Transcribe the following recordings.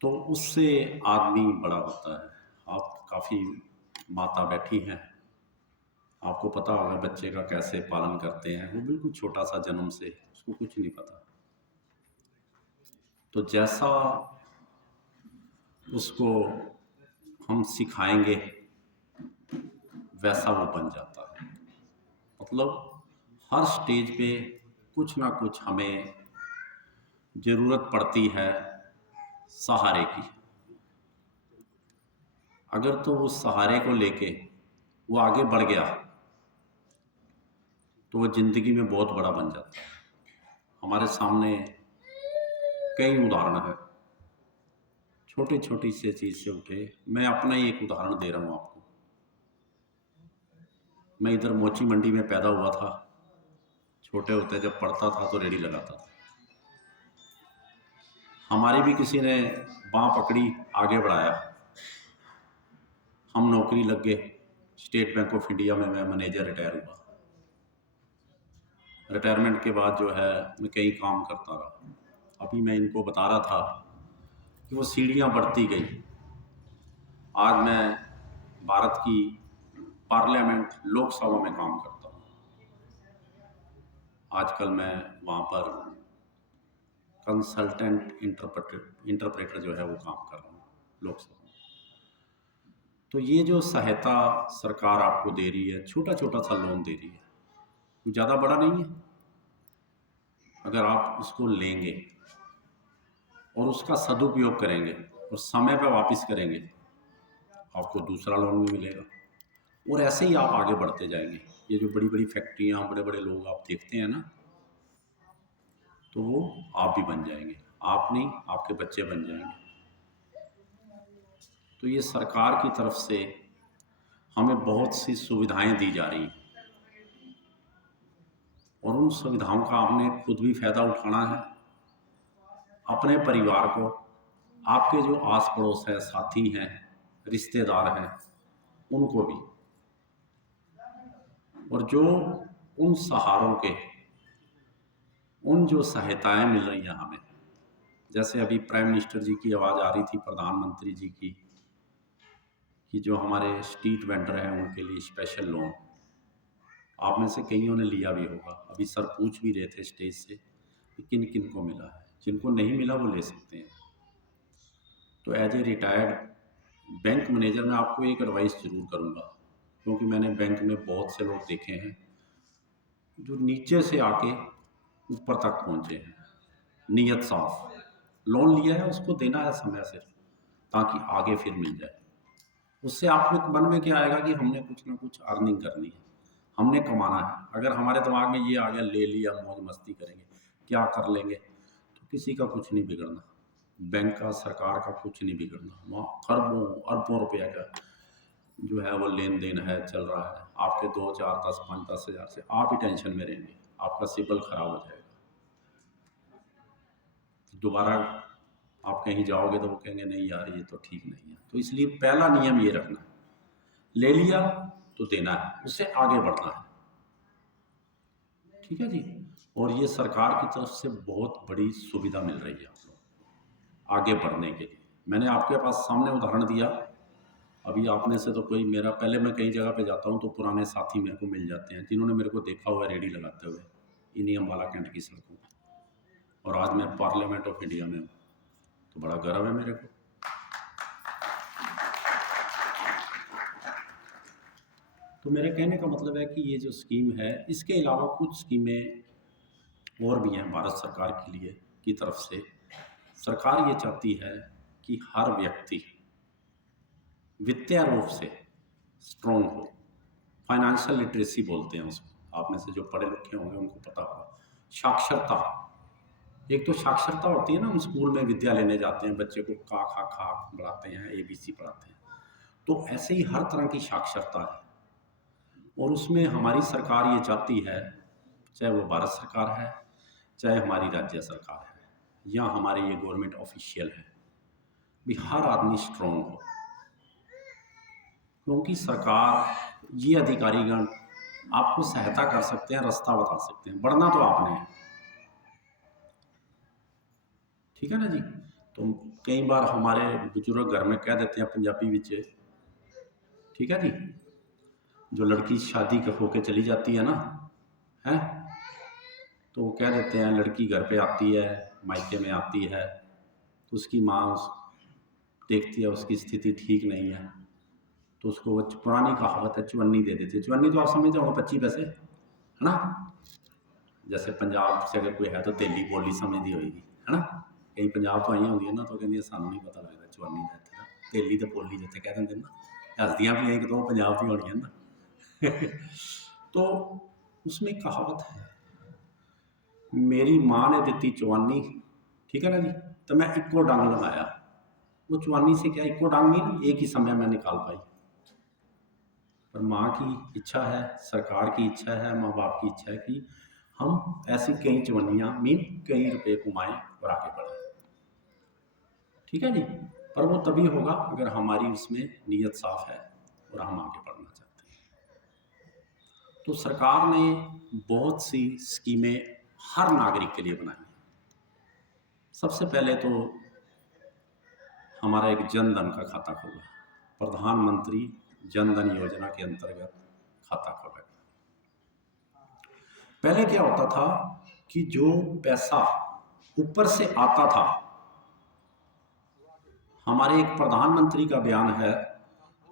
तो उससे आदमी बड़ा होता है। आप काफ़ी माता बैठी हैं, आपको पता होगा बच्चे का कैसे पालन करते हैं। वो बिल्कुल छोटा सा जन्म से, उसको कुछ नहीं पता। तो जैसा उसको हम सिखाएंगे वैसा वो बन जाता है। मतलब हर स्टेज पे कुछ ना कुछ हमें ज़रूरत पड़ती है सहारे की। अगर तो उस सहारे को लेके वो आगे बढ़ गया तो वो ज़िंदगी में बहुत बड़ा बन जाता है। हमारे सामने कई उदाहरण हैं, छोटी छोटी से चीज़ से उठे। मैं अपना ही एक उदाहरण दे रहा हूँ आपको। मैं इधर मोची मंडी में पैदा हुआ था। छोटे होते जब पढ़ता था तो रेडी लगाता था। हमारी भी किसी ने बाँह पकड़ी, आगे बढ़ाया। हम नौकरी लग गए। स्टेट बैंक ऑफ इंडिया में मैं मैनेजर रिटायर हुआ। रिटायरमेंट के बाद जो है मैं कई काम करता रहा। अभी मैं इनको बता रहा था कि वो सीढ़ियाँ बढ़ती गई। आज मैं भारत की पार्लियामेंट लोकसभा में काम करता हूँ। आजकल मैं वहाँ पर कंसल्टेंट इंटरप्रेटर जो है वो काम कर रहा हूँ लोकसभा में। तो ये जो सहायता सरकार आपको दे रही है, छोटा छोटा सा लोन दे रही है, ज़्यादा बड़ा नहीं है। अगर आप उसको लेंगे और उसका सदुपयोग करेंगे और समय पर वापस करेंगे, आपको दूसरा लोन भी मिलेगा और ऐसे ही आप आगे बढ़ते जाएंगे। ये जो बड़ी बड़ी फैक्ट्रियाँ, बड़े बड़े लोग आप देखते हैं ना, तो वो आप भी बन जाएंगे। आप नहीं, आपके बच्चे बन जाएंगे। तो ये सरकार की तरफ से हमें बहुत सी सुविधाएं दी जा रही हैं और उन सुविधाओं का आपने खुद भी फ़ायदा उठाना है। अपने परिवार को, आपके जो आस पड़ोस है, साथी हैं, रिश्तेदार हैं, उनको भी। और जो उन सहारों के, उन जो सहायताएं मिल रही हैं हमें, जैसे अभी प्राइम मिनिस्टर जी की आवाज़ आ रही थी, प्रधानमंत्री जी की, कि जो हमारे स्ट्रीट वेंडर हैं उनके लिए स्पेशल लोन। आप में से कईयों ने लिया भी होगा। अभी सर पूछ भी रहे थे स्टेज से कि किन किन को मिला है। जिनको नहीं मिला वो ले सकते हैं। तो as a retired bank manager मैं आपको एक एडवाइस ज़रूर करूँगा, क्योंकि मैंने बैंक में बहुत से लोग देखे हैं जो नीचे से आके ऊपर तक पहुँचे हैं। नीयत साफ, लोन लिया है उसको देना है समय से, ताकि आगे फिर मिल जाए। उससे आपके मन में क्या आएगा कि हमने कुछ ना कुछ अर्निंग करनी है, हमने कमाना है। अगर हमारे दिमाग में ये आ गया ले लिया, मौज मस्ती करेंगे, क्या कर लेंगे, तो किसी का कुछ नहीं बिगड़ना। बैंक का, सरकार का कुछ नहीं बिगड़ना। वहाँ खरबों अरबों रुपया का जो है वो लेन देन है, चल रहा है। आपके 2, 4, 10, 5, 10,000 से आप ही टेंशन में रहेंगे, आपका सिबिल खराब हो जाएगा। दोबारा आप कहीं जाओगे तो वो कहेंगे नहीं यार ये तो ठीक नहीं है। तो इसलिए पहला नियम ये रखना है, ले लिया तो देना है, उससे आगे बढ़ना है। ठीक है जी। और ये सरकार की तरफ से बहुत बड़ी सुविधा मिल रही है आप लोग आगे बढ़ने के लिए। मैंने आपके पास सामने उदाहरण दिया। अभी आप में से तो कोई, मेरा पहले मैं कई जगह पे जाता हूँ तो पुराने साथी मेरे को मिल जाते हैं जिन्होंने मेरे को देखा हुआ है रेडी लगाते हुए इन्हीं अम्बाला कैंट की सड़कों पर। और आज मैं पार्लियामेंट ऑफ इंडिया में हूँ, तो बड़ा गर्व है मेरे को। तो मेरे कहने का मतलब है कि ये जो स्कीम है, इसके अलावा कुछ स्कीमें और भी हैं भारत सरकार के लिए की तरफ से। सरकार ये चाहती है कि हर व्यक्ति वित्तीय रूप से स्ट्रोंग हो। फाइनेंशियल लिटरेसी बोलते हैं उसको। आप में से जो पढ़े लिखे होंगे उनको पता होगा। साक्षरता, एक तो साक्षरता होती है ना, हम स्कूल में विद्या लेने जाते हैं, बच्चे को का खा खा पढ़ाते हैं, ABC पढ़ाते हैं। तो ऐसे ही हर तरह की साक्षरता है और उसमें हमारी सरकार ये चाहती है, चाहे वो भारत सरकार है, चाहे हमारी राज्य सरकार है, या हमारे ये गवर्नमेंट ऑफिशियल है, भी हर आदमी स्ट्रोंग हो। क्योंकि सरकार, ये अधिकारीगण आपको सहायता कर सकते हैं, रास्ता बता सकते हैं, बढ़ना तो आपने है। ठीक है ना जी। तो कई बार हमारे बुजुर्ग घर में कह देते हैं पंजाबी विच, ठीक है जी, जो लड़की शादी होके चली जाती है ना, है, तो वो कह देते हैं लड़की घर पे आती है, मायके में आती है, तो उसकी माँ देखती है उसकी स्थिति ठीक नहीं है, तो उसको वो पुरानी कहावत है चुन्नी दे देती है। चुन्नी तो आप समझ जाओगे 25 पैसे, है ना। जैसे पंजाब से अगर कोई है तो तेली बोली समझती होगी, है ना। कई पंजाब तो आई होंगी ना, तो कहती सानू नहीं पता लगता चुन्नी का इतना तेली तो बोली जिते कह देंगे ना, हसदियाँ भी एक दो पंजाब की होनी ना। तो उसमें कहावत है, मेरी माँ ने दी चुन्नी, ठीक है ना जी, तो मैं इको डंग लगाया। वो चुन्नी से क्या इको डंग नहीं, एक ही समय में निकाल पाई, पर माँ की इच्छा है, सरकार की इच्छा है, माँ बाप की इच्छा है कि हम ऐसी कई चवन्नियाँ मीन कई रुपए कमाएं और आगे बढ़ें, ठीक है जी। पर वो तभी होगा अगर हमारी उसमें नीयत साफ है और हम आगे बढ़ना चाहते हैं। तो सरकार ने बहुत सी स्कीमें हर नागरिक के लिए बनाई हैं। सबसे पहले तो हमारा एक जन धन का खाता खोला, प्रधानमंत्री जन धन योजना के अंतर्गत खाता खोला। पहले क्या होता था कि जो पैसा ऊपर से आता था, हमारे एक प्रधानमंत्री का बयान है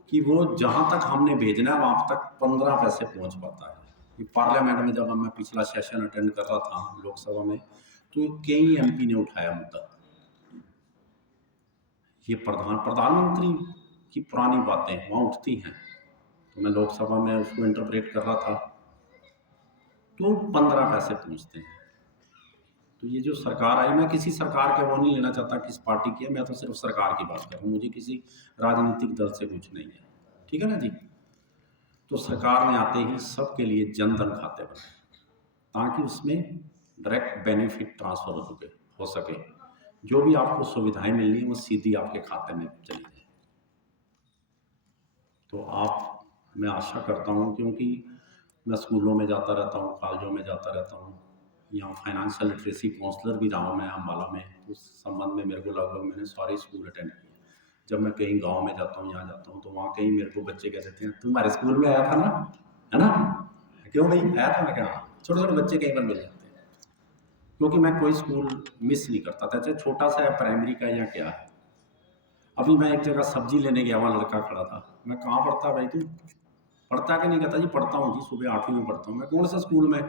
कि वो जहां तक हमने भेजना है वहां तक 15 पैसे पहुंच पाता है। कि पार्लियामेंट में जब मैं पिछला सेशन अटेंड कर रहा था लोकसभा में, तो कई एमपी ने उठाया मुद्दा, ये प्रधानमंत्री की पुरानी बातें वहां उठती हैं। तो मैं लोकसभा में उसको इंटरप्रेट कर रहा था, तो 15 पैसे पहुंचते हैं। तो ये जो सरकार आई, मैं किसी सरकार का वो नहीं लेना चाहता किस पार्टी की है, मैं तो सिर्फ सरकार की बात कर रहा हूँ, मुझे किसी राजनीतिक दल से कुछ नहीं है, ठीक है ना जी। तो सरकार ने आते ही सबके लिए जनधन खाते बनाए ताकि उसमें डायरेक्ट बेनिफिट ट्रांसफर हो सके, जो भी आपको सुविधाएं मिलनी है वो सीधी आपके खाते में चली जाए। तो मैं आशा करता हूँ, क्योंकि मैं स्कूलों में जाता रहता हूँ, कॉलेजों में जाता रहता हूँ, यहाँ फाइनेंशियल लिटरेसी काउंसलर भी रहा हूँ मैं अम्बाला में, उस संबंध में मेरे को लगभग मैंने सारे स्कूल अटेंड किए। जब मैं कहीं गांव में जाता हूँ, यहाँ जाता हूँ, तो वहाँ कहीं मेरे को बच्चे कह देते हैं तुम हमारे स्कूल में आया था ना, है ना, क्यों भाई आया था, मैं क्या, छोटे छोटे बच्चे कहीं पर मिल जाते हैं, क्योंकि मैं कोई स्कूल मिस नहीं करता था, चाहे छोटा सा है प्राइमरी का या क्या है। अभी मैं एक जगह सब्जी लेने गया, वहाँ लड़का खड़ा था, मैं कहाँ पढ़ता भाई, तू पढ़ता कि नहीं, कहता जी पढ़ता हूँ जी, सुबह 8वीं में पढ़ता हूँ। मैं कौन सा स्कूल में,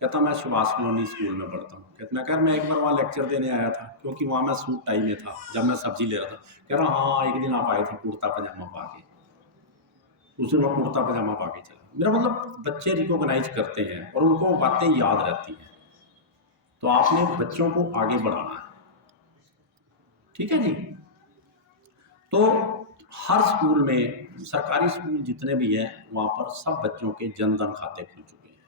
कहता मैं सुभाष कॉलोनी स्कूल में पढ़ता हूँ। कहता मैं कह मैं एक बार वहाँ लेक्चर देने आया था, क्योंकि वहाँ मैं सूट टाई में था जब मैं सब्जी ले रहा था। कह रहा हाँ एक दिन आप आए थे कुर्ता पजामा पा के, उस दिन मैं कुर्ता पजामा पा के चला। मेरा मतलब बच्चे रिकॉग्नाइज करते हैं और उनको बातें याद रहती हैं। तो आपने बच्चों को आगे बढ़ाना है, ठीक है जी। तो हर स्कूल में, सरकारी स्कूल जितने भी हैं, वहाँ पर सब बच्चों के जनधन खाते खुल चुके हैं।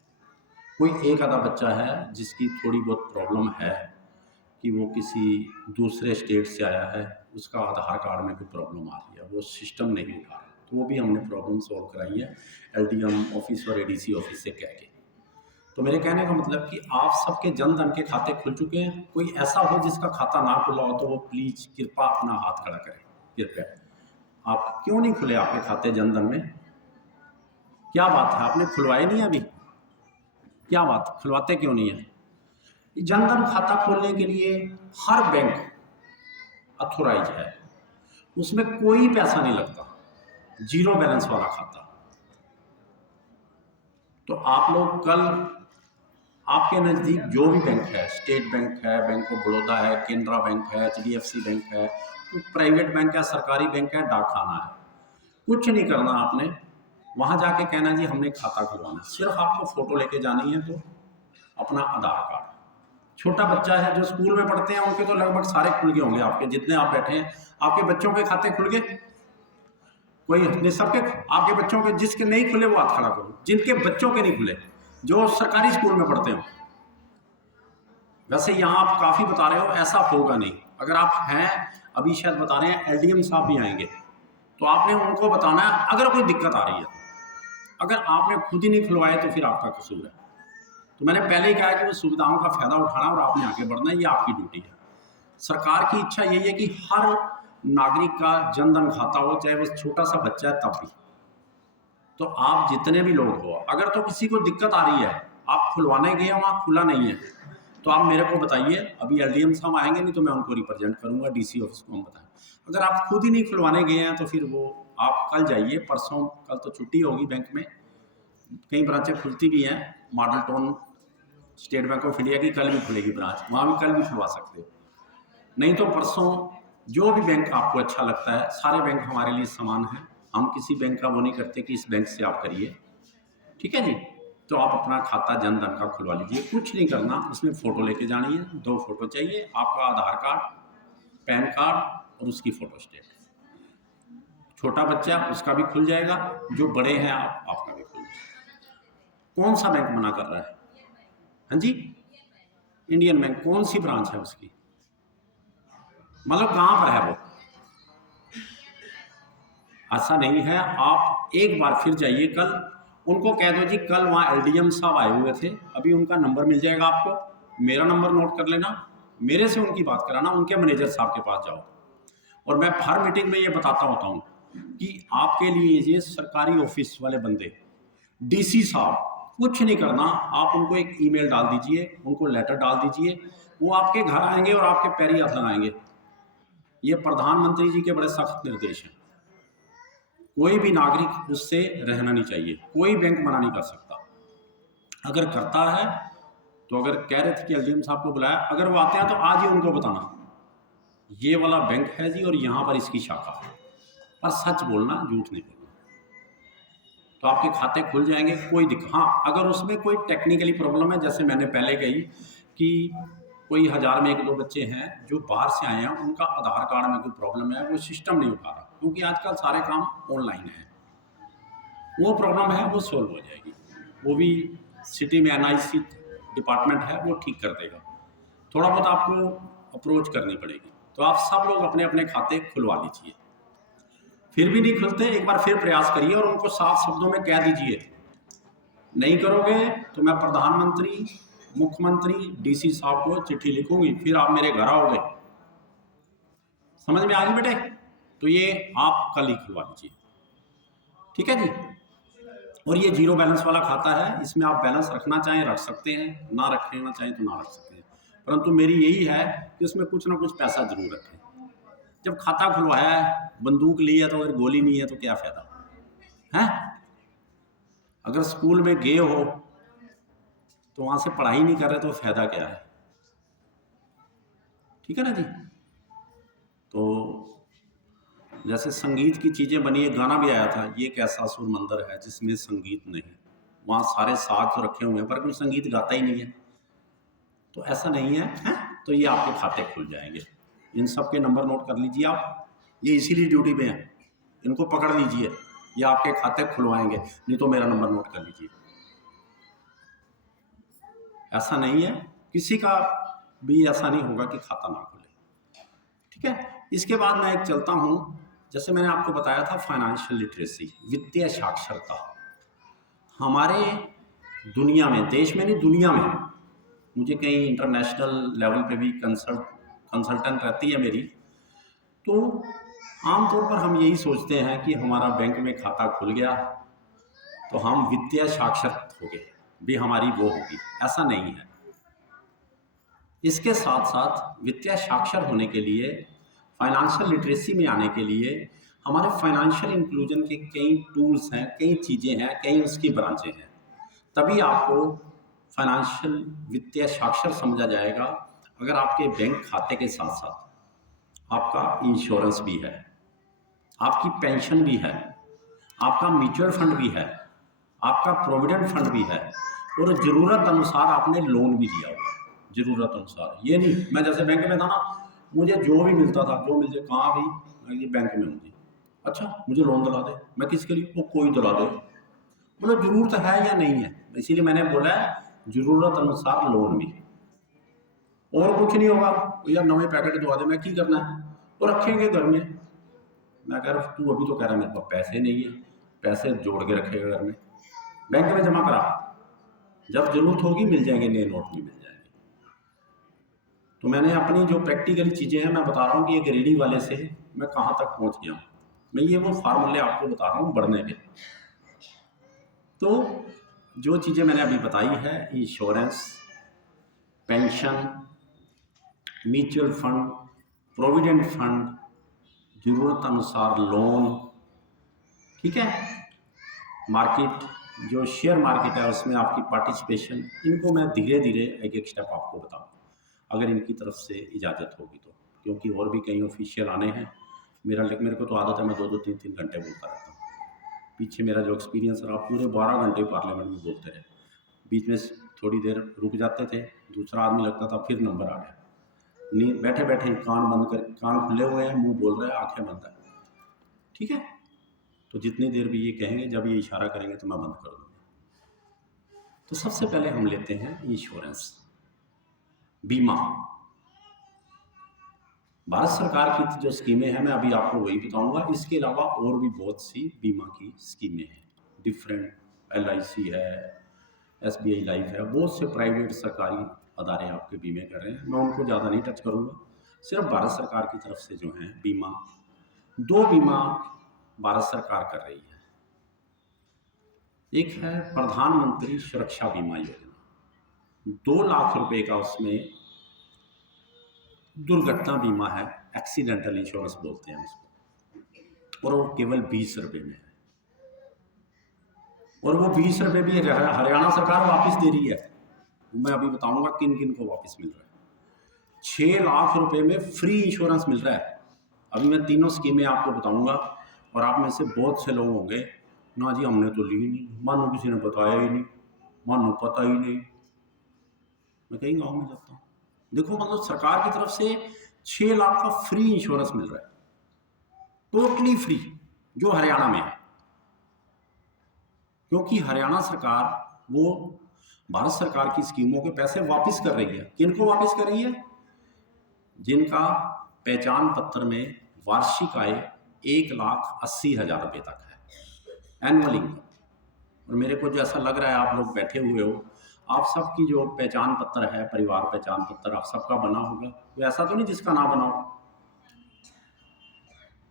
कोई एक आधा बच्चा है जिसकी थोड़ी बहुत प्रॉब्लम है कि वो किसी दूसरे स्टेट से आया है, उसका आधार कार्ड में कोई प्रॉब्लम आ रही है, वो सिस्टम नहीं उठा रहा, तो वो भी हमने प्रॉब्लम सॉल्व कराई है एलडीएम ऑफिस और एडीसी ऑफिस से कह के। तो मेरे कहने का मतलब कि आप सबके जनधन के खाते खुल चुके हैं। कोई ऐसा हो जिसका खाता ना खुला हो तो वो प्लीज कृपया अपना हाथ खड़ा करें, कृपया। आप क्यों नहीं खुले आपके खाते जनधन में, क्या बात है, आपने खुलवाए नहीं अभी, क्या बात, खुलवाते क्यों नहीं है? जनधन खाता खोलने के लिए हर बैंक अथोराइज है, उसमें कोई पैसा नहीं लगता, जीरो बैलेंस वाला खाता। तो आप लोग कल आपके नज़दीक जो भी बैंक है, स्टेट बैंक है, बैंक ऑफ बड़ौदा है, केनरा बैंक है, एचडीएफसी बैंक है, प्राइवेट बैंक है, सरकारी बैंक है, डाकखाना है, कुछ नहीं करना आपने, वहाँ जाके कहना जी हमने खाता खुलवाना है। सिर्फ आपको फ़ोटो लेके जानी है, तो अपना आधार कार्ड। छोटा बच्चा है जो स्कूल में पढ़ते हैं उनके तो लगभग सारे खुल गए होंगे, आपके जितने आप बैठे हैं आपके बच्चों के खाते खुल गए, कोई नहीं, सबके आपके बच्चों के, जिसके नहीं खुले वो हाथ खड़ा करो, जिनके बच्चों के नहीं खुले, जो सरकारी स्कूल में पढ़ते हो। वैसे यहाँ आप काफ़ी बता रहे हो, ऐसा होगा नहीं। अगर आप हैं, अभी शायद बता रहे हैं एलडीएम साहब भी आएंगे, तो आपने उनको बताना है अगर कोई दिक्कत आ रही है। अगर आपने खुद ही नहीं खुलवाए तो फिर आपका कसूर है। तो मैंने पहले ही कहा कि वो सुविधाओं का फायदा उठाना और आपने आगे बढ़ना है, ये आपकी ड्यूटी है। सरकार की इच्छा यही है कि हर नागरिक का जनधन खाता हो, चाहे वो छोटा सा बच्चा है तब भी। तो आप जितने भी लोग हो, अगर तो किसी को दिक्कत आ रही है, आप खुलवाने गए वहाँ खुला नहीं है, तो आप मेरे को बताइए। अभी एलडीएम साहब आएंगे, नहीं तो मैं उनको रिप्रेजेंट करूंगा, डीसी ऑफिस को हम बताएं। अगर आप खुद ही नहीं खुलवाने गए हैं तो फिर वो आप कल जाइए, परसों, कल तो छुट्टी होगी बैंक में, कई ब्रांचें खुलती भी हैं, model town state bank of India की कल भी खुलेगी ब्रांच, वहाँ भी कल भी खुलवा सकते हो, नहीं तो परसों। जो भी बैंक आपको अच्छा लगता है, सारे बैंक हमारे लिए समान है, हम किसी बैंक का वो नहीं करते कि इस बैंक से आप करिए, ठीक है जी। तो आप अपना खाता जनधन का खुलवा लीजिए, कुछ नहीं करना, उसमें फ़ोटो लेके जानी है, 2 फोटो चाहिए, आपका आधार कार्ड, पैन कार्ड और उसकी फ़ोटो स्टेट। छोटा बच्चा उसका भी खुल जाएगा, जो बड़े हैं आपका भी खुल जाएगा। कौन सा बैंक मना कर रहा है? हाँ जी, इंडियन बैंक। कौन सी ब्रांच है उसकी, मतलब कहाँ पर है वो? ऐसा नहीं है, आप एक बार फिर जाइए कल, उनको कह दो जी कल वहाँ एलडीएम साहब आए हुए थे, अभी उनका नंबर मिल जाएगा आपको, मेरा नंबर नोट कर लेना, मेरे से उनकी बात कराना, उनके मैनेजर साहब के पास जाओ। और मैं हर मीटिंग में ये बताता होता हूँ कि आपके लिए ये सरकारी ऑफिस वाले बंदे, डीसी साहब, कुछ नहीं करना, आप उनको एक ईमेल डाल दीजिए, उनको लेटर डाल दीजिए, वो आपके घर आएंगे और आपके पैरी हाथ लगाएंगे। ये प्रधानमंत्री जी के बड़े सख्त निर्देश हैं, कोई भी नागरिक उससे रहना नहीं चाहिए, कोई बैंक मना नहीं कर सकता। अगर करता है तो, अगर कह रहे थे कि एलडीएम साहब को बुलाया, अगर वो आते हैं तो आज ही उनको बताना ये वाला बैंक है जी और यहाँ पर इसकी शाखा है, पर सच बोलना, झूठ नहीं बोलना, तो आपके खाते खुल जाएंगे, कोई दिक्कत। हाँ, अगर उसमें कोई टेक्निकली प्रॉब्लम है, जैसे मैंने पहले कही कि कोई 1000 में 1-2 बच्चे हैं जो बाहर से आए हैं, उनका आधार कार्ड में कोई प्रॉब्लम है, वो सिस्टम नहीं उठा रहा, क्योंकि आजकल सारे काम ऑनलाइन है, वो प्रॉब्लम है, वो सोल्व हो जाएगी, वो भी सिटी में एनआईसी डिपार्टमेंट है, वो ठीक कर देगा। थोड़ा बहुत आपको अप्रोच करनी पड़ेगी। तो आप सब लोग अपने अपने खाते खुलवा लीजिए, फिर भी नहीं खुलते, एक बार फिर प्रयास करिए और उनको साफ शब्दों में कह दीजिए, नहीं करोगे तो मैं प्रधानमंत्री, मुख्यमंत्री, डीसी साहब को चिट्ठी लिखूंगी, फिर आप मेरे घर आओगे। समझ में आ गई बेटे? तो ये आप कल ही खुलवा लीजिए, ठीक है जी। और ये 0 बैलेंस वाला खाता है, इसमें आप बैलेंस रखना चाहें रख सकते हैं, ना रखना चाहें तो ना रख सकते हैं, परंतु मेरी यही है कि उसमें कुछ ना कुछ पैसा जरूर रखें। जब खाता खुलवाया है, बंदूक ली है, तो अगर गोली नहीं है तो क्या फायदा है? अगर स्कूल में गए हो तो वहां से पढ़ाई नहीं कर रहे तो फायदा क्या है? ठीक है ना जी। तो जैसे संगीत की चीजें बनी है, गाना भी आया था, ये कैसा सुर मंदिर है जिसमें संगीत नहीं, वहां सारे साज तो रखे हुए हैं पर कोई संगीत गाता ही नहीं है, तो ऐसा नहीं है? तो ये आपके खाते खुल जाएंगे। इन सब के नंबर नोट कर लीजिए आप, ये इसीलिए ड्यूटी पे हैं, इनको पकड़ लीजिए, ये आपके खाते खुलवाएंगे, नहीं तो मेरा नंबर नोट कर लीजिए। ऐसा नहीं है, किसी का भी ऐसा नहीं होगा कि खाता ना खुले, ठीक है। इसके बाद मैं एक चलता हूँ, जैसे मैंने आपको बताया था फाइनेंशियल लिटरेसी, वित्तीय साक्षरता, हमारे दुनिया में, देश में नहीं दुनिया में, मुझे कहीं इंटरनेशनल लेवल पे भी कंसल्टेंट रहती है मेरी, तो आमतौर पर हम यही सोचते हैं कि हमारा बैंक में खाता खुल गया तो हम वित्तीय साक्षर हो गए, भी हमारी वो होगी, ऐसा नहीं है। इसके साथ साथ वित्तीय साक्षर होने के लिए, फाइनेंशियल लिटरेसी में आने के लिए, हमारे फाइनेंशियल इंक्लूजन के कई टूल्स हैं, कई चीज़ें हैं, कई उसकी ब्रांचें हैं, तभी आपको फाइनेंशियल वित्तीय साक्षर समझा जाएगा। अगर आपके बैंक खाते के साथ साथ आपका इंश्योरेंस भी है, आपकी पेंशन भी है, आपका म्यूचुअल फंड भी है, आपका प्रोविडेंट फंड भी है, और ज़रूरत अनुसार आपने लोन भी लिया हुआ है, ज़रूरत अनुसार। ये नहीं मैं जैसे बैंक में था ना, मुझे जो भी मिलता था, जो मिल जाए, कहाँ भी मैं ये बैंक में हूँ जी, अच्छा मुझे लोन दिला दे, मैं किसके लिए? वो कोई दिला दे, मतलब ज़रूरत है या नहीं है, इसीलिए मैंने बोला है ज़रूरत अनुसार लोन भी। और कुछ नहीं होगा यार, नवे पैकेट दवा दे, मैं की करना है, तो रखेंगे घर में। मैं कह रहा तू अभी तो कह रहा मेरे पास पैसे नहीं है, पैसे जोड़ के रखेगा घर में, बैंक में जमा करा, जब जरूरत होगी मिल जाएंगे, नए नोट भी मिल जाएंगे। तो मैंने अपनी जो प्रैक्टिकली चीज़ें हैं मैं बता रहा हूँ कि एक रेडी वाले से मैं कहाँ तक पहुँच गया हूँ। मैं ये वो फार्मूले आपको बता रहा हूँ बढ़ने के। तो जो चीज़ें मैंने अभी बताई है, insurance, pension, mutual fund, provident fund, ज़रूरत अनुसार लोन, ठीक है, मार्केट, जो शेयर मार्केट है उसमें आपकी पार्टिसिपेशन, इनको मैं धीरे धीरे एक एक स्टेप आपको बताऊँ अगर इनकी तरफ से इजाज़त होगी तो, क्योंकि और भी कई ऑफिशियल आने हैं। मेरे को तो आदत है मैं 2-2 3-3 घंटे बोलता रहता हूँ। पीछे मेरा जो एक्सपीरियंस रहा, पूरे 12 घंटे पार्लियामेंट में बोलते रहे। बीच में थोड़ी देर रुक जाते थे, दूसरा आदमी लगता था, फिर नंबर आ गया। नींद बैठे बैठे कान बंद कर, कान खुले हुए हैं, मुंह बोल रहा है, आंखें बंद है, ठीक है। तो जितनी देर भी ये कहेंगे, जब ये इशारा करेंगे तो मैं बंद कर दूंगा। तो सबसे पहले हम लेते हैं इंश्योरेंस, बीमा। भारत सरकार की जो स्कीमें हैं मैं अभी आपको वही बताऊंगा। इसके अलावा और भी बहुत सी बीमा की स्कीमें हैं, डिफरेंट, LIC है, SBI लाइफ है, बहुत से प्राइवेट सरकारी अदारे आपके बीमे कर रहे हैं। मैं उनको ज़्यादा नहीं टच करूँगा, सिर्फ भारत सरकार की तरफ से जो है बीमा, 2 बीमा भारत सरकार कर रही है। एक है प्रधानमंत्री सुरक्षा बीमा योजना, 2 लाख रुपए का उसमें दुर्घटना बीमा है, एक्सीडेंटल इंश्योरेंस बोलते हैं उसको, और वो केवल 20 रुपये में है। और वो 20 रुपये भी हरियाणा सरकार वापस दे रही है। मैं अभी बताऊंगा किन किन को वापस मिल रहा है। 6 लाख रुपए में फ्री इंश्योरेंस मिल रहा है। अभी मैं तीनों स्कीमें आपको बताऊंगा, और आप में से बहुत से लोग होंगे ना जी हमने तो ली नहीं, मानो किसी ने बताया ही नहीं, मानो पता ही नहीं। मैं कहीं गाँव में जाता हूँ, देखो मतलब सरकार की तरफ से 6 लाख का फ्री इंश्योरेंस मिल रहा है, टोटली फ्री, जो हरियाणा में है। क्योंकि हरियाणा सरकार वो भारत सरकार की स्कीमों के पैसे वापस कर रही है। किनको वापस कर रही है? जिनका पहचान पत्र में वार्षिक आय 1,80,000 रुपये तक है, एनुअल इनकम। और मेरे को जो ऐसा लग रहा है आप लोग बैठे हुए हो, आप सबकी जो पहचान पत्र है, परिवार पहचान पत्र आप सबका बना होगा। वो ऐसा तो नहीं जिसका ना बना हो।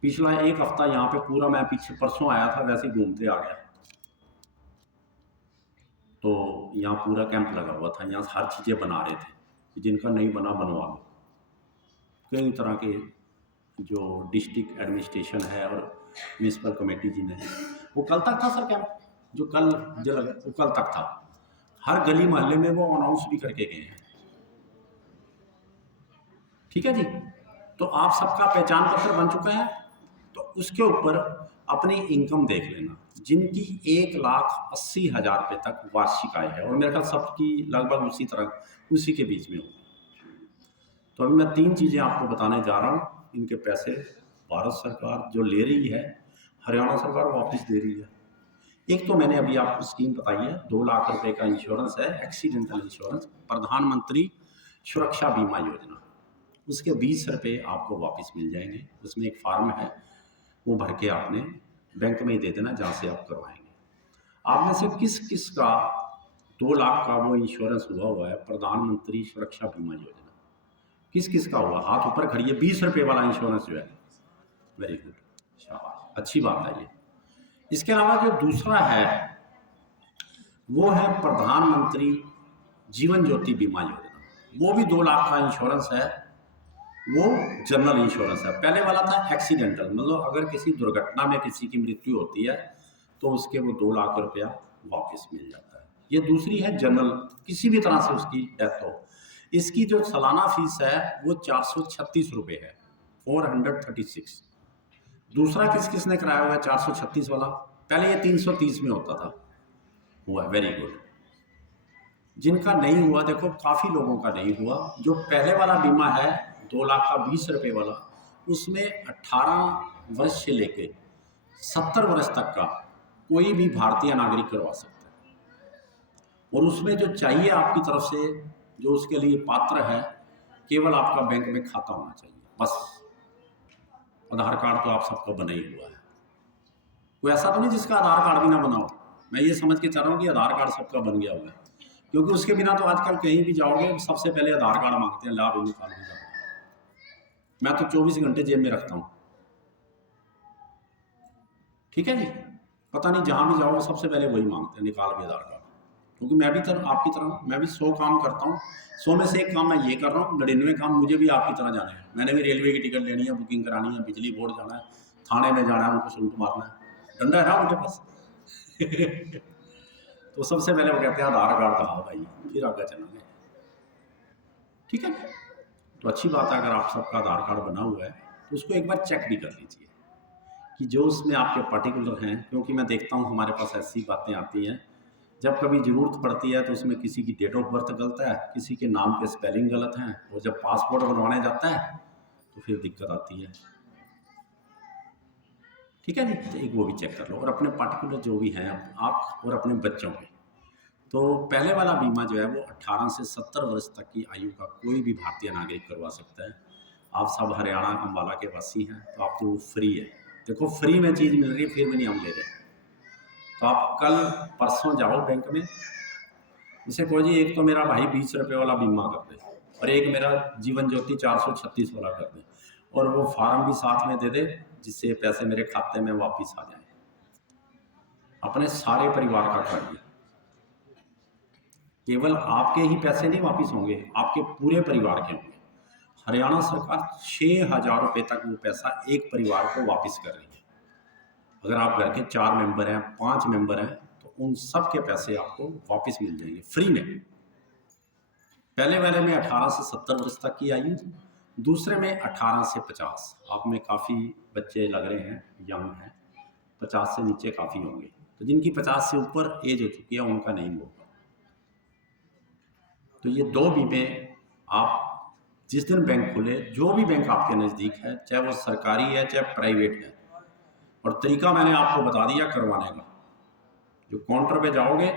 पिछला 1 हफ्ता यहाँ पे पूरा, मैं पीछे परसों आया था, वैसे ही घूमते आ गया, तो यहाँ पूरा कैंप लगा हुआ था, यहाँ हर चीज़ें बना रहे थे, जिनका नहीं बना बनवा लो। कई तरह के जो डिस्ट्रिक्ट एडमिनिस्ट्रेशन है और म्यूनसिपल कमेटी जी ने, वो कल तक था सर कैंप, जो कल जो लगा वो कल तक था। हर गली मोहल्ले में वो अनाउंस भी करके गए हैं, ठीक है जी। तो आप सबका पहचान पत्र बन चुका है, तो उसके ऊपर अपनी इनकम देख लेना, जिनकी 1,80,000 रुपये तक वार्षिक आय है, और मेरे ख्याल सबकी लगभग उसी तरह उसी के बीच में होगी। तो अभी मैं 3 चीज़ें आपको बताने जा रहा हूँ। इनके पैसे भारत सरकार जो ले रही है, हरियाणा सरकार वापस दे रही है। एक तो मैंने अभी आपको स्कीम बताई है, 2 लाख रुपए का इंश्योरेंस है, एक्सीडेंटल इंश्योरेंस, प्रधानमंत्री सुरक्षा बीमा योजना। उसके 20 रुपये आपको वापस मिल जाएंगे। उसमें एक फॉर्म है, वो भर के आपने बैंक में ही दे देना जहाँ से आप करवाएंगे। आप में से किस किस का 2 लाख का वो इंश्योरेंस हुआ है, प्रधानमंत्री सुरक्षा बीमा योजना, किस किस का हुआ? हाथ ऊपर खड़िए। 20 रुपये वाला इंश्योरेंस जो है, वेरी गुड, शाबाश, अच्छी बात है ये। इसके अलावा जो दूसरा है वो है प्रधानमंत्री जीवन ज्योति बीमा योजना, वो भी 2 लाख का इंश्योरेंस है, वो जनरल इंश्योरेंस है। पहले वाला था एक्सीडेंटल, मतलब अगर किसी दुर्घटना में किसी की मृत्यु होती है तो उसके वो 2 लाख रुपया वापस मिल जाता है। ये दूसरी है जनरल, किसी भी तरह से उसकी डेथ हो। इसकी जो सालाना फीस है वो 436 रुपये है, 436। दूसरा किस किस ने कराया हुआ है 436 वाला? पहले ये 330 में होता था, हुआ, वेरी गुड। जिनका नहीं हुआ, देखो काफ़ी लोगों का नहीं हुआ। जो पहले वाला बीमा है 2 लाख का 20 रुपये वाला, उसमें 18 वर्ष से लेके 70 वर्ष तक का कोई भी भारतीय नागरिक करवा सकता है। और उसमें जो चाहिए आपकी तरफ से, जो उसके लिए पात्र है, केवल आपका बैंक में खाता होना चाहिए, बस। आधार कार्ड तो आप सबका बना ही हुआ है। कोई ऐसा तो नहीं जिसका आधार कार्ड भी ना बना हो। मैं ये समझ के चल रहा हूँ कि आधार कार्ड सबका बन गया हुआ है। क्योंकि उसके बिना तो आजकल कहीं भी जाओगे सबसे पहले आधार कार्ड मांगते हैं, लाभ निकाल के जाओ। मैं तो 24 घंटे जेब में रखता हूँ। ठीक है जी, पता नहीं जहाँ भी जाओ सबसे पहले वही मांगते हैं, निकाल के आधार कार्ड। क्योंकि मैं भी आपकी तरह मैं भी 100 काम करता हूँ, 100 में से एक काम मैं ये कर रहा हूँ, 99 काम मुझे भी आपकी तरह जाना है। मैंने भी रेलवे की टिकट लेनी है, बुकिंग करानी है, बिजली बोर्ड जाना है, थाने में जाना है, उनको सलूट मारना है, डंडा है ना उनके पास। तो सबसे पहले वो कहते हैं आधार कार्ड दिखाओ भाई, फिर आगे चलेंगे। ठीक है, तो अच्छी बात है अगर आप सबका आधार कार्ड बना हुआ है तो उसको एक बार चेक भी कर लीजिए कि जो उसमें आपके पर्टिकुलर हैं। क्योंकि मैं देखता हूँ हमारे पास ऐसी बातें आती हैं, जब कभी ज़रूरत पड़ती है तो उसमें किसी की डेट ऑफ बर्थ गलत है, किसी के नाम के स्पेलिंग गलत हैं, और जब पासपोर्ट बनवाने जाता है तो फिर दिक्कत आती है। ठीक है जी, तो एक वो भी चेक कर लो, और अपने पर्टिकुलर जो भी हैं आप और अपने बच्चों के। तो पहले वाला बीमा जो है वो 18 से 70 वर्ष तक की आयु का कोई भी भारतीय नागरिक करवा सकता है। आप सब हरियाणा अम्बाला के वासी हैं तो आपको वो फ्री है। देखो फ्री में चीज़ मिल रही है, फिर भी नहीं हम ले रहे। तो आप कल परसों जाओ बैंक में, इसे कहो जी एक तो मेरा भाई 20 रुपये वाला बीमा कर दे, और एक मेरा जीवन ज्योति 436 वाला कर दे, और वो फार्म भी साथ में दे दे जिससे पैसे मेरे खाते में वापस आ जाए। अपने सारे परिवार का करिए, केवल आपके ही पैसे नहीं वापस होंगे, आपके पूरे परिवार के होंगे। हरियाणा सरकार 6,000 रुपये तक वो पैसा एक परिवार को वापस कर रही है। अगर आप घर के 4 मेंबर हैं, 5 मेंबर हैं, तो उन सब के पैसे आपको वापस मिल जाएंगे फ्री में। पहले वाले में 18 से 70 वर्ष तक की आयु, दूसरे में 18 से 50। आप में काफ़ी बच्चे लग रहे हैं, यंग हैं, 50 से नीचे काफ़ी होंगे। तो जिनकी 50 से ऊपर एज हो चुकी है उनका नहीं होगा। तो ये 2 बीमे आप जिस दिन बैंक खुले, जो भी बैंक आपके नज़दीक है, चाहे वो सरकारी है चाहे प्राइवेट है, और तरीका मैंने आपको बता दिया करवाने का। जो काउंटर पे जाओगे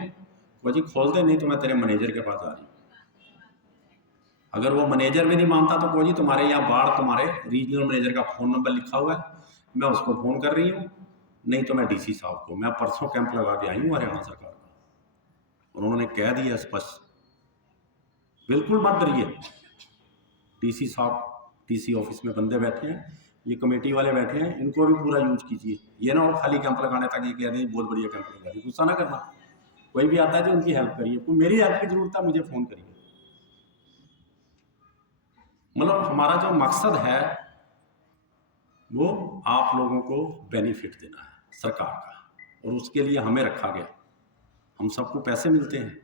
वो जी खोल दे, नहीं तो मैं तेरे मैनेजर के पास जा रही हूँ। अगर वो मैनेजर भी नहीं मानता तो कोई जी तुम्हारे यहाँ बाहर तुम्हारे रीजनल मैनेजर का फ़ोन नंबर लिखा हुआ है, मैं उसको फ़ोन कर रही हूँ, नहीं तो मैं डीसी साहब को। मैं परसों कैंप लगा के आई हूँ हरियाणा सरकार का, उन्होंने कह दिया स्पष्ट, बिल्कुल मत डरिए। डीसी साहब, डीसी ऑफिस में बंदे बैठे हैं, ये कमेटी वाले बैठे हैं, इनको भी पूरा यूज कीजिए। ये ना हो खाली कैंप लगाने तक ये कह दें बहुत बढ़िया कैंप लगा दिए, गुस्सा ना करना। कोई भी आता है जो उनकी हेल्प करिए, कोई मेरी हेल्प की जरूरत है मुझे फ़ोन करिए। मतलब हमारा जो मकसद है वो आप लोगों को बेनिफिट देना है सरकार का, और उसके लिए हमें रखा गया। हम सबको पैसे मिलते हैं,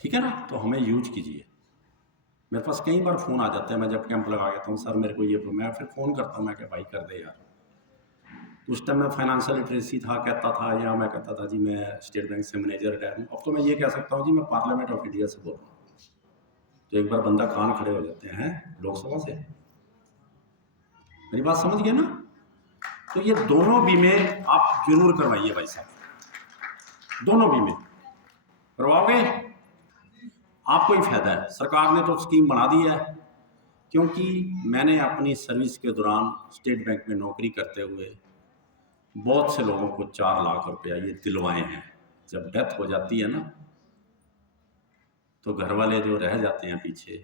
ठीक है ना, तो हमें यूज कीजिए। मेरे पास कई बार फ़ोन आ जाते हैं, मैं जब कैंप लगा देता हूँ, सर मेरे को ये, मैं फिर फ़ोन करता हूँ, मैं क्या भाई कर दे यार। उस टाइम मैं फाइनेंशियल लिटरेसी था कहता था, या मैं कहता था जी मैं स्टेट बैंक से मैनेजर रिटायर हूँ। अब तो मैं ये कह सकता हूँ जी मैं पार्लियामेंट ऑफ इंडिया से बोल रहा हूँ। तो एक बार बंदा कान खड़े हो जाते हैं लोकसभा से। मेरी बात समझ गए ना? तो ये दोनों बीमे आप जरूर करवाइए भाई साहब, दोनों बीमे करवाओगे आपको ही फायदा है। सरकार ने तो स्कीम बना दी है, क्योंकि मैंने अपनी सर्विस के दौरान स्टेट बैंक में नौकरी करते हुए बहुत से लोगों को 4 लाख रुपया ये दिलवाए हैं। जब डेथ हो जाती है ना तो घर वाले जो रह जाते हैं पीछे,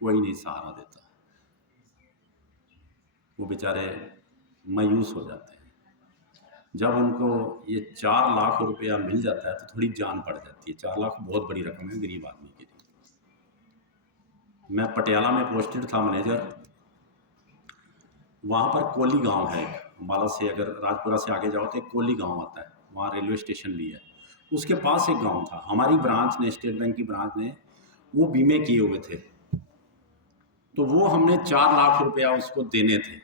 कोई नहीं सहारा देता, वो बेचारे मायूस हो जाते हैं। जब उनको ये 4 लाख रुपया मिल जाता है तो थोड़ी जान पड़ जाती है। 4 लाख बहुत बड़ी रकम है गरीब आदमी के लिए। मैं पटियाला में पोस्टेड था मैनेजर, वहाँ पर कोली गांव है, अम्बाला से अगर राजपुरा से आगे जाओ तो एक कोली गांव आता है, वहाँ रेलवे स्टेशन भी है, उसके पास एक गांव था। हमारी ब्रांच ने, स्टेट बैंक की ब्रांच ने वो बीमे किए हुए थे, तो वो हमने 4 लाख रुपया उसको देने थे।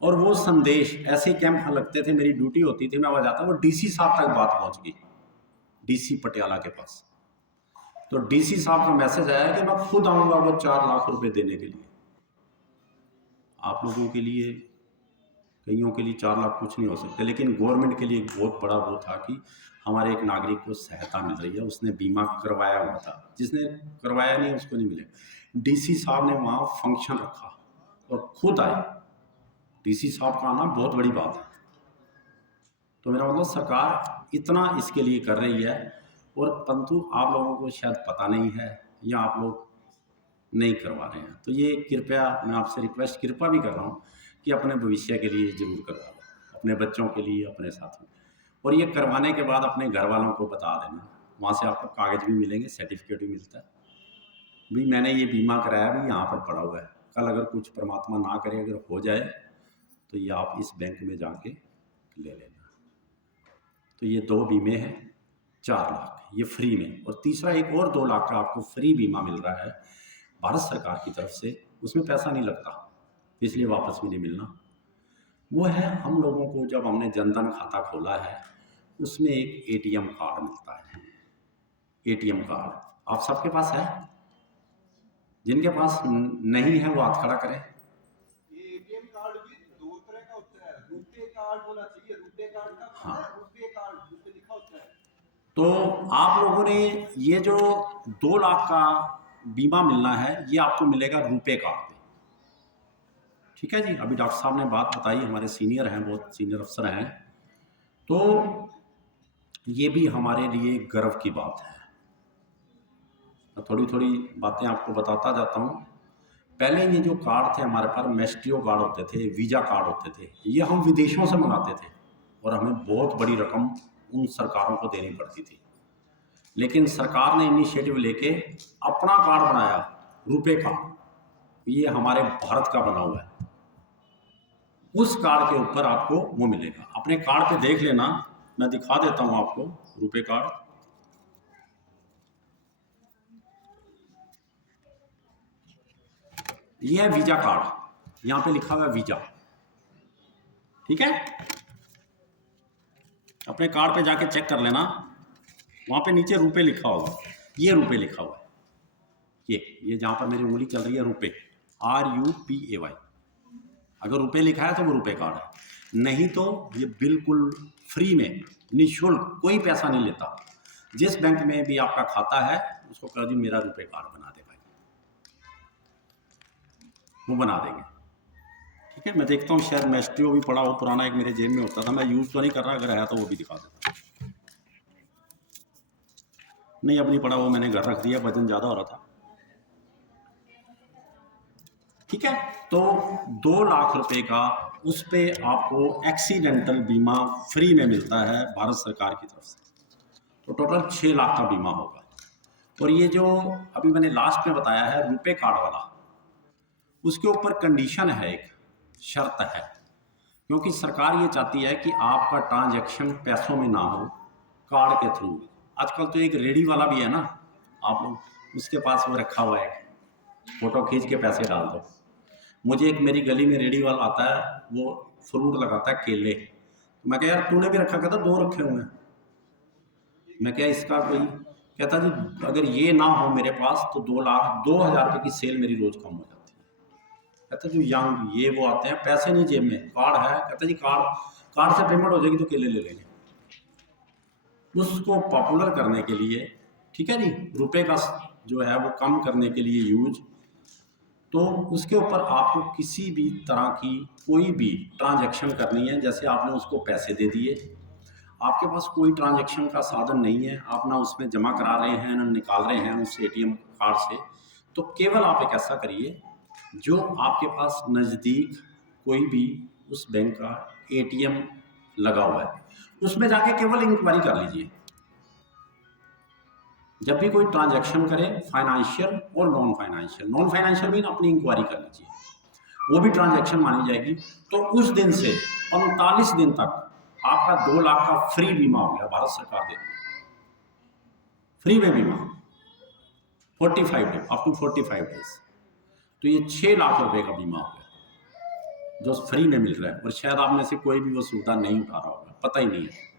और वो संदेश, ऐसे कैंप लगते थे, मेरी ड्यूटी होती थी, मैं वहाँ जाता, वो डीसी साहब तक बात पहुँच गई, डीसी पटियाला के पास। तो डीसी साहब का मैसेज आया कि मैं खुद आऊँगा वो 4 लाख रुपये देने के लिए। आप लोगों के लिए, कईयों के लिए 4 लाख कुछ नहीं हो सकते, लेकिन गवर्नमेंट के लिए एक बहुत बड़ा वो था कि हमारे एक नागरिक को सहायता मिल रही है। उसने बीमा करवाया हुआ था, जिसने करवाया नहीं उसको नहीं मिलेगा। डीसी साहब ने वहाँ फंक्शन रखा और खुद आए। डीसी साहब का आना बहुत बड़ी बात है। तो मेरा मतलब सरकार इतना इसके लिए कर रही है और परंतु आप लोगों को शायद पता नहीं है या आप लोग नहीं करवा रहे हैं। तो ये कृपया मैं आपसे रिक्वेस्ट कृपया भी कर रहा हूँ कि अपने भविष्य के लिए ज़रूर करवा लो, अपने बच्चों के लिए, अपने साथियों। और ये करवाने के बाद अपने घर वालों को बता देना, वहाँ से आपको कागज़ भी मिलेंगे, सर्टिफिकेट भी मिलता है, भी मैंने ये बीमा कराया, भी यहाँ पर पड़ा हुआ है। कल अगर कुछ परमात्मा ना करे अगर हो जाए तो ये आप इस बैंक में जाके ले लेना। तो ये 2 बीमे हैं, 4 लाख ये फ्री में, और तीसरा एक और 2 लाख का आपको फ्री बीमा मिल रहा है भारत सरकार की तरफ से। उसमें पैसा नहीं लगता, इसलिए वापस भी नहीं मिलना। वो है हम लोगों को जब हमने जनधन खाता खोला है उसमें एक एटीएम कार्ड मिलता है। एटीएम कार्ड आप सबके पास है? जिनके पास नहीं है वो हाथ खड़ा करें। ये एटीएम कार्ड भी 2 तरह का होता है, रुपे कार्ड होना चाहिए, रुपे कार्ड का हाँ, रुपे कार्ड जिस पे लिखा होता है। तो आप लोगों ने ये जो 2 लाख का बीमा मिलना है ये आपको मिलेगा रुपे कार्ड पे, ठीक है जी। अभी डॉक्टर साहब ने बात बताई, हमारे सीनियर हैं, बहुत सीनियर अफसर हैं, तो ये भी हमारे लिए गर्व की बात है। थोड़ी थोड़ी बातें आपको बताता जाता हूँ। पहले ये जो कार्ड थे हमारे पास मेस्ट्रियो कार्ड होते थे, वीज़ा कार्ड होते थे, ये हम विदेशों से मंगाते थे और हमें बहुत बड़ी रकम उन सरकारों को देनी पड़ती थी। लेकिन सरकार ने इनिशिएटिव लेके अपना कार्ड बनाया, रुपे कार्ड, ये हमारे भारत का बना हुआ है। उस कार्ड के ऊपर आपको वो मिलेगा, अपने कार्ड पे देख लेना, मैं दिखा देता हूँ आपको रुपे कार्ड। ये है वीजा कार्ड, यहाँ पे लिखा हुआ है वीजा, ठीक है। अपने कार्ड पे जाके चेक कर लेना, वहाँ पे नीचे रुपए लिखा होगा, ये रुपए लिखा हुआ है, ये जहाँ पर मेरी उंगली चल रही है रुपए, RUPAY। अगर रुपए लिखा है तो वो रुपए कार्ड है, नहीं तो ये बिल्कुल फ्री में निःशुल्क, कोई पैसा नहीं लेता। जिस बैंक में भी आपका खाता है उसको कह दी मेरा रुपए कार्ड बना दे भाई, वो बना देंगे, ठीक है। मैं देखता हूँ शायद मेस्ट्रियो भी पड़ा हो पुराना, एक मेरे जेब में होता था, मैं यूज़ तो नहीं कर रहा, अगर है तो वो भी दिखा देता। नहीं अब नहीं पड़ा, वो मैंने घर रख दिया, वजन ज़्यादा हो रहा था, ठीक है। तो 2 लाख रुपए का उस पे आपको एक्सीडेंटल बीमा फ्री में मिलता है भारत सरकार की तरफ से, तो टोटल 6 लाख का बीमा होगा। और ये जो अभी मैंने लास्ट में बताया है रुपे कार्ड वाला, उसके ऊपर कंडीशन है, एक शर्त है, क्योंकि सरकार ये चाहती है कि आपका ट्रांजैक्शन पैसों में ना हो, कार्ड के थ्रू। आजकल तो एक रेडी वाला भी है ना, आप लोग उसके पास वो रखा हुआ है, फोटो खींच के पैसे डाल दो। मुझे एक मेरी गली में रेडी वाला आता है, वो फ्रूट लगाता है, केले, मैं कहा यार तूने भी रखा, कहता 2 रखे हुए हैं। मैं क्या इसका कोई, कहता जी अगर ये ना हो मेरे पास तो 2,00,000 रुपये की सेल मेरी रोज कम हो जाती है। कहता जो यंग ये वो आते हैं, पैसे नहीं जेब में, कार्ड है, कहता जी कार्ड से पेमेंट हो जाएगी तो केले ले लेंगे। उसको पॉपुलर करने के लिए, ठीक है जी, रुपए का जो है वो कम करने के लिए यूज, तो उसके ऊपर आपको किसी भी तरह की कोई भी ट्रांजैक्शन करनी है, जैसे आपने उसको पैसे दे दिए, आपके पास कोई ट्रांजैक्शन का साधन नहीं है, आप ना उसमें जमा करा रहे हैं ना निकाल रहे हैं उस एटीएम कार्ड से, तो केवल आप एक ऐसा करिए, जो आपके पास नज़दीक कोई भी उस बैंक का एटीएम लगा हुआ है उसमें जाके केवल इंक्वायरी कर लीजिए। जब भी कोई ट्रांजैक्शन करें, फाइनेंशियल और नॉन फाइनेंशियल भी अपनी इंक्वायरी कर लीजिए, वो भी ट्रांजैक्शन मानी जाएगी। तो उस दिन से 45 दिन तक आपका 2 लाख का फ्री बीमा हो गया, भारत सरकार दे रही है फ्री में बीमा, 45 डे, अप टू 45 डेज। तो ये 6 लाख रुपए का बीमा हो गया जो फ्री में मिल रहा है, और शायद आप में से कोई भी वो सुविधा नहीं उठा रहा होगा, पता ही नहीं है।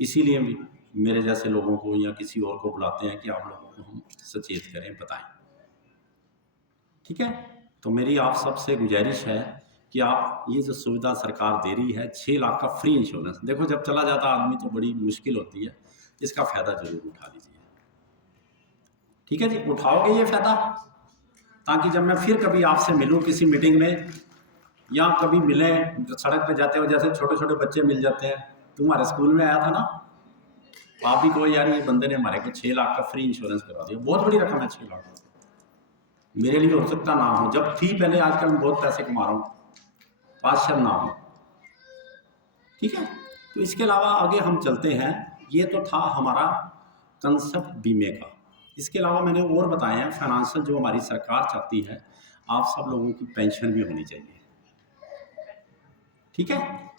इसीलिए मेरे जैसे लोगों को या किसी और को बुलाते हैं कि आप लोगों को हम सचेत करें, बताएं, ठीक है। तो मेरी आप सबसे गुजारिश है कि आप ये जो सुविधा सरकार दे रही है, 6 लाख का फ्री इंश्योरेंस, देखो जब चला जाता आदमी तो बड़ी मुश्किल होती है, इसका फ़ायदा ज़रूर उठा लीजिए, ठीक है जी। उठाओगे ये फ़ायदा, ताकि जब मैं फिर कभी आपसे मिलूं किसी मीटिंग में, या कभी मिलें सड़क पे जाते हो, जैसे छोटे छोटे बच्चे मिल जाते हैं, तुम्हारे स्कूल में आया था ना, तो आप भी कोई यार ये बंदे ने हमारे को 6 लाख का फ्री इंश्योरेंस करवा दिया, बहुत बड़ी रकम है 6 लाख। मेरे लिए हो सकता ना हो, जब थी पहले, आजकल मैं बहुत पैसे कमा रहा हूँ, बादशाह ना हो। ठीक है, तो इसके अलावा आगे हम चलते हैं। ये तो था हमारा कंसेप्ट बीमे का। इसके अलावा मैंने और बताए हैं फाइनेंशियल, जो हमारी सरकार चाहती है आप सब लोगों की पेंशन भी होनी चाहिए। ठीक है,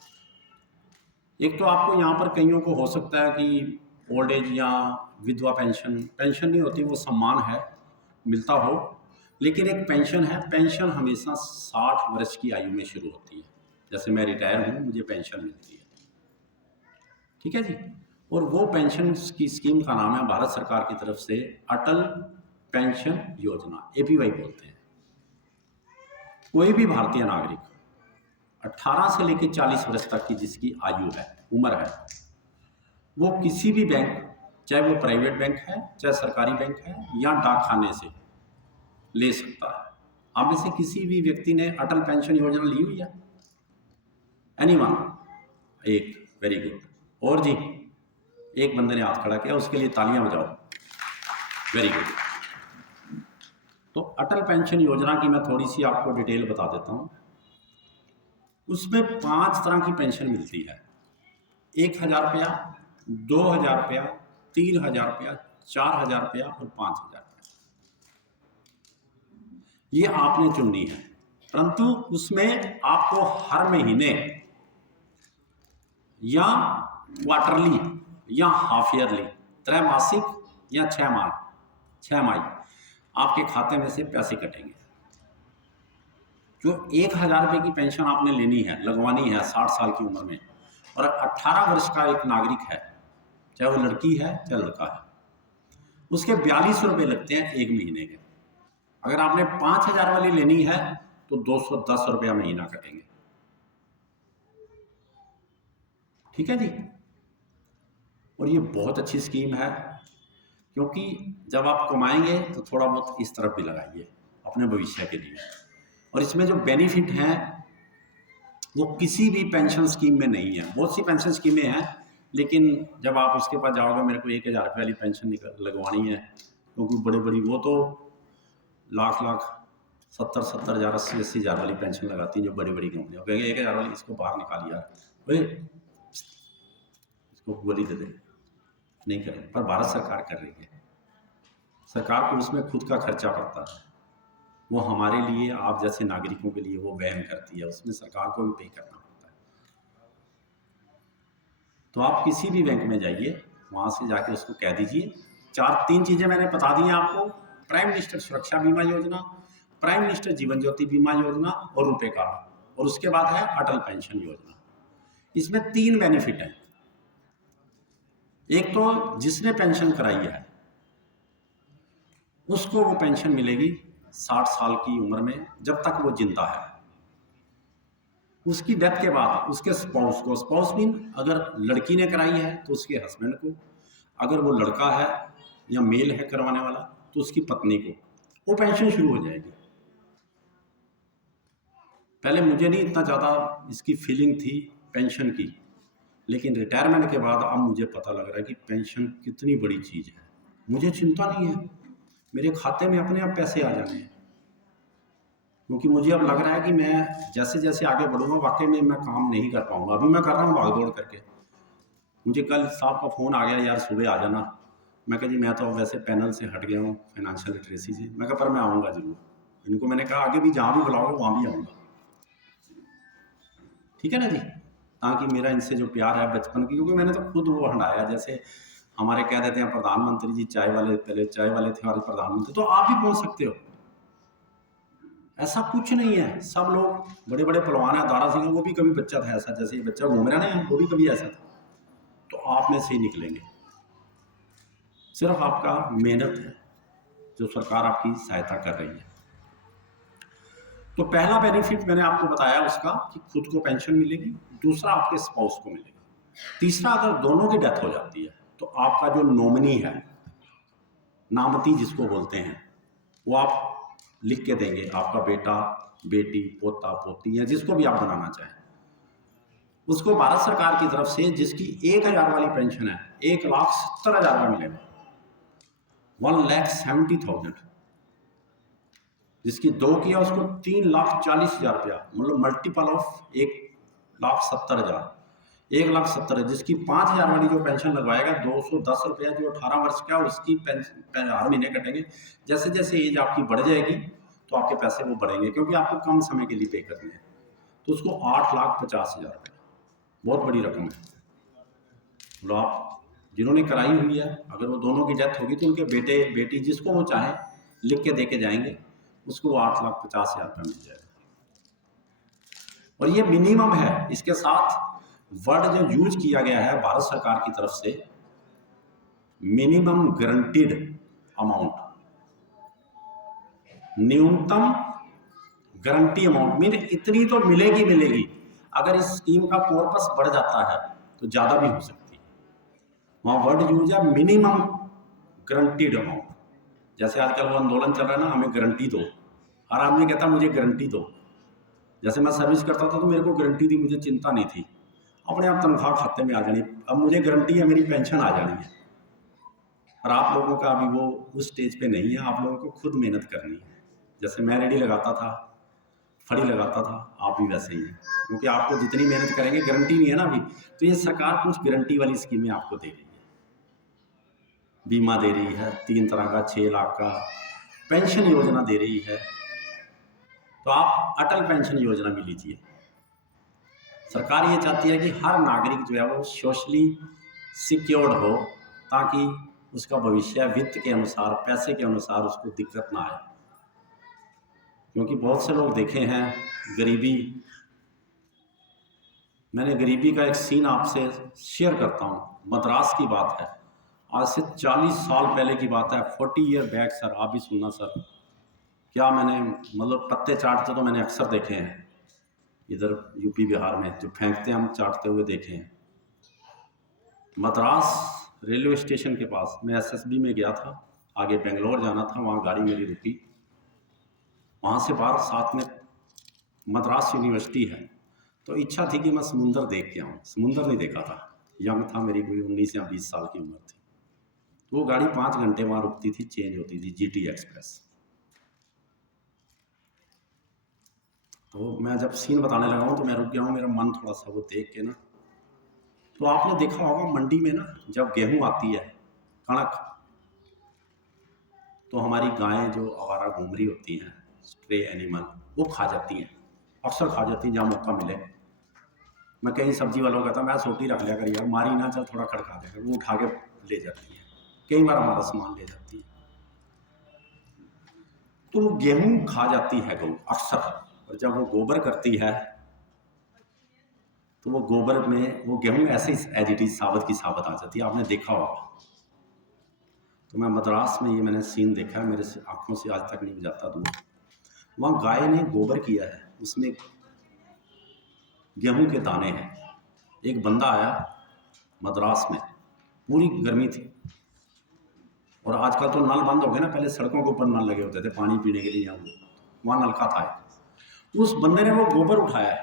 एक तो आपको यहाँ पर कईयों को हो सकता है कि ओल्ड एज या विधवा पेंशन, पेंशन नहीं होती, वो सम्मान है, मिलता हो, लेकिन एक पेंशन है। पेंशन हमेशा 60 वर्ष की आयु में शुरू होती है। जैसे मैं रिटायर हूँ, मुझे पेंशन मिलती है। ठीक है जी, और वो पेंशन की स्कीम का नाम है भारत सरकार की तरफ से अटल पेंशन योजना, APY बोलते हैं। कोई भी भारतीय नागरिक 18 से लेकर 40 वर्ष तक की जिसकी आयु है, उम्र है, वो किसी भी बैंक, चाहे वो प्राइवेट बैंक है, चाहे सरकारी बैंक है, या डाकखाने से ले सकता है। आप में से किसी भी व्यक्ति ने अटल पेंशन योजना ली हुई है? एनीवन? एक, वेरी गुड। और जी, एक बंदे ने हाथ खड़ा किया, उसके लिए तालियां बजाओ, वेरी गुड। तो अटल पेंशन योजना की मैं थोड़ी सी आपको डिटेल बता देता हूँ। उसमें 5 तरह की पेंशन मिलती है। 1,000 रुपया, 2,000 रुपया, 3,000 रुपया, 4,000 रुपया और 5,000 रुपया। ये आपने चुननी है, परंतु उसमें आपको हर महीने या क्वार्टरली या हाफ ईयरली, त्रैमासिक या 6 माही आपके खाते में से पैसे कटेंगे। जो 1,000 रुपये की पेंशन आपने लेनी है, लगवानी है 60 साल की उम्र में, और 18 वर्ष का एक नागरिक है, चाहे वो लड़की है चाहे लड़का है, उसके 42 रुपये लगते हैं एक महीने के। अगर आपने 5,000 वाली लेनी है तो 210 रुपया महीना कटेंगे। ठीक है जी, और ये बहुत अच्छी स्कीम है, क्योंकि जब आप कमाएंगे तो थोड़ा बहुत इस तरफ भी लगाइए अपने भविष्य के लिए। और इसमें जो बेनिफिट हैं वो किसी भी पेंशन स्कीम में नहीं है। बहुत सी पेंशन स्कीमें हैं, लेकिन जब आप उसके पास जाओगे, मेरे को 1,000 रुपये वाली पेंशन लगवानी है, क्योंकि बड़ी बड़ी वो तो लाख 70 हज़ार 80 हज़ार वाली पेंशन लगाती हैं जो बड़ी बड़ी कंपनियाँ, कहेंगे 1,000 वाली इसको बाहर निकाल यार, भाई इसको गोली दे दे, नहीं करें। पर भारत सरकार कर रही है, सरकार को उसमें खुद का खर्चा पड़ता है, वो हमारे लिए, आप जैसे नागरिकों के लिए वो वहन करती है, उसमें सरकार को भी पे करना पड़ता है। तो आप किसी भी बैंक में जाइए, वहाँ से जाके उसको कह दीजिए, 3 चीज़ें मैंने बता दी हैं आपको, प्राइम मिनिस्टर सुरक्षा बीमा योजना, प्राइम मिनिस्टर जीवन ज्योति बीमा योजना और रुपे कार्ड, और उसके बाद है अटल पेंशन योजना। इसमें 3 बेनिफिट हैं। एक तो जिसने पेंशन कराई है उसको वो पेंशन मिलेगी 60 साल की उम्र में, जब तक वो जिंदा है। उसकी डेथ के बाद उसके स्पाउस को, स्पाउस मीन अगर लड़की ने कराई है तो उसके हस्बैंड को, अगर वो लड़का है या मेल है करवाने वाला तो उसकी पत्नी को वो पेंशन शुरू हो जाएगी। पहले मुझे नहीं इतना ज़्यादा इसकी फीलिंग थी पेंशन की, लेकिन रिटायरमेंट के बाद अब मुझे पता लग रहा है कि पेंशन कितनी बड़ी चीज़ है। मुझे चिंता नहीं है, मेरे खाते में अपने आप पैसे आ जाने हैं, क्योंकि मुझे अब लग रहा है कि मैं जैसे जैसे आगे बढ़ूंगा वाकई में मैं काम नहीं कर पाऊंगा। अभी मैं कर रहा हूँ भाग दौड़ करके। मुझे कल साहब का फ़ोन आ गया, यार सुबह आ जाना। मैं कहा जी मैं तो अब वैसे पैनल से हट गया हूँ, फाइनेंशियल लिटरेसी से। मैं कहा पर मैं आऊँगा ज़रूर। इनको मैंने कहा आगे भी जहाँ भी बुलाओगे वहाँ भी आऊँगा, ठीक है ना जी, ताकि मेरा इनसे जो प्यार है बचपन की, क्योंकि मैंने तो खुद वो हंडाया। जैसे हमारे कह देते हैं प्रधानमंत्री जी चाय वाले, पहले चाय वाले थे हमारे प्रधानमंत्री, तो आप भी पहुँच सकते हो। ऐसा कुछ नहीं है, सब लोग बड़े बड़े पहलवान हैं, दारा सिंह, वो भी कभी बच्चा था ऐसा, जैसे ये बच्चा घूम रहा है ना, वो भी कभी ऐसा था। तो आप में से ही निकलेंगे, सिर्फ आपका मेहनत है जो सरकार आपकी सहायता कर रही है। तो पहला बेनिफिट मैंने आपको बताया उसका कि खुद को पेंशन मिलेगी, दूसरा आपके स्पाउस को मिलेगी, तीसरा अगर दोनों की डेथ हो जाती है तो आपका जो नॉमिनी है, नामती जिसको बोलते हैं, वो आप लिख के देंगे, आपका बेटा, बेटी, पोता, पोती, या जिसको भी आप बनाना चाहें, उसको भारत सरकार की तरफ से जिसकी 1,000 वाली पेंशन है 1,70,000 का मिलेगा, 1,70,000। जिसकी 2 की है उसको 3,40,000 रुपया, मतलब मल्टीपल ऑफ 1,70,000। 1,70,000 जिसकी 5,000 वाली जो पेंशन लगवाएगा 210 रुपया, जो 18 वर्ष का उसकी पेंशन हर महीने कटेंगे। जैसे जैसे एज आपकी बढ़ जाएगी तो आपके पैसे वो बढ़ेंगे, क्योंकि आपको कम समय के लिए पे करने हैं। तो उसको 8,50,000 रुपये, बहुत बड़ी रकम है। मतलब आप जिन्होंने कराई हुई है, अगर वो दोनों की डेथ होगी तो उनके बेटे बेटी जिसको वो चाहे लिख के दे के जाएंगे, उसको 8,50,000 रुपये मिल जाएगा। और ये मिनिमम है। इसके साथ वर्ड जो यूज किया गया है भारत सरकार की तरफ से, मिनिमम गारंटीड अमाउंट, न्यूनतम गारंटी अमाउंट, मीन इतनी तो मिलेगी मिलेगी। अगर इस स्कीम का कॉर्पस बढ़ जाता है तो ज़्यादा भी हो सकती है। वहाँ वर्ड यूज है मिनिमम गारंटीड अमाउंट। जैसे आजकल वो आंदोलन चल रहा है ना, हमें गारंटी दो। हर आदमी कहता मुझे गारंटी दो। जैसे मैं सर्विस करता था तो मेरे को गारंटी थी, मुझे चिंता नहीं थी, अपने आप तनख्वाह खाते में आ जानी। अब मुझे गारंटी है मेरी पेंशन आ जानी है। और आप लोगों का अभी वो उस स्टेज पे नहीं है, आप लोगों को खुद मेहनत करनी है। जैसे मैं रेडी लगाता था, फड़ी लगाता था, आप भी वैसे ही हैं, क्योंकि आपको जितनी मेहनत करेंगे, गारंटी नहीं है ना अभी। तो ये सरकार कुछ गारंटी वाली स्कीमें आपको दे रही है। बीमा दे रही है 3 तरह का, 6 लाख का, पेंशन योजना दे रही है। तो आप अटल पेंशन योजना भी लीजिए। सरकार ये चाहती है कि हर नागरिक जो है वो सोशली सिक्योर्ड हो, ताकि उसका भविष्य वित्त के अनुसार, पैसे के अनुसार उसको दिक्कत ना आए। क्योंकि बहुत से लोग देखे हैं गरीबी। मैंने गरीबी का एक सीन आपसे शेयर करता हूँ। मद्रास की बात है, आज से 40 साल पहले की बात है, 40 ईयर बैक सर। आप भी सुनना सर, क्या मैंने मतलब पत्ते चाटते तो मैंने अक्सर देखे हैं इधर यूपी बिहार में, जो फेंकते हैं हम चाटते हुए देखे हैं। मद्रास रेलवे स्टेशन के पास मैं एसएसबी में गया था, आगे बेंगलोर जाना था, वहाँ गाड़ी मेरी रुकी। वहाँ से बाहर साथ में मद्रास यूनिवर्सिटी है, तो इच्छा थी कि मैं समुंदर देख के आऊँ। समुंदर नहीं देखा था, यंग था, मेरी कोई 19 या 20 साल की उम्र थी। तो वो गाड़ी 5 घंटे वहाँ रुकती थी, चेंज होती थी, जीटी एक्सप्रेस। तो मैं जब सीन बताने लगा हूँ तो मैं रुक गया हूँ, मेरा मन थोड़ा सा वो देख के ना। तो आपने देखा होगा मंडी में ना, जब गेहूँ आती है कणक, तो हमारी गायें जो आवारा घूम रही होती हैं, स्ट्रे एनिमल, वो खा जाती हैं, अक्सर खा जाती हैं जहाँ मौका मिले। मैं कहीं सब्जी वालों को कहता मैं सोटी रख लिया कर यार, मारी ना, चल थोड़ा खड़का देकर, वो उठा के ले जाती है, कई बार हमारा सामान ले जाती है। तो वो गेहूँ खा जाती है गऊ अक्सर, और जब वो गोबर करती है तो वो गोबर में वो गेहूँ ऐसे ही एज इट इज साबत की साबत आ जाती है, आपने देखा होगा। तो मैं मद्रास में ये मैंने सीन देखा है, मेरे से आंखों से आज तक नहीं जाता दूर। वहाँ गाय ने गोबर किया है, उसमें गेहूं के दाने हैं। एक बंदा आया मद्रास में, पूरी गर्मी थी, और आजकल तो नल बंद हो गए ना, पहले सड़कों के ऊपर नल लगे होते थे पानी पीने के लिए, वहाँ नलका था। उस बंदे ने वो गोबर उठाया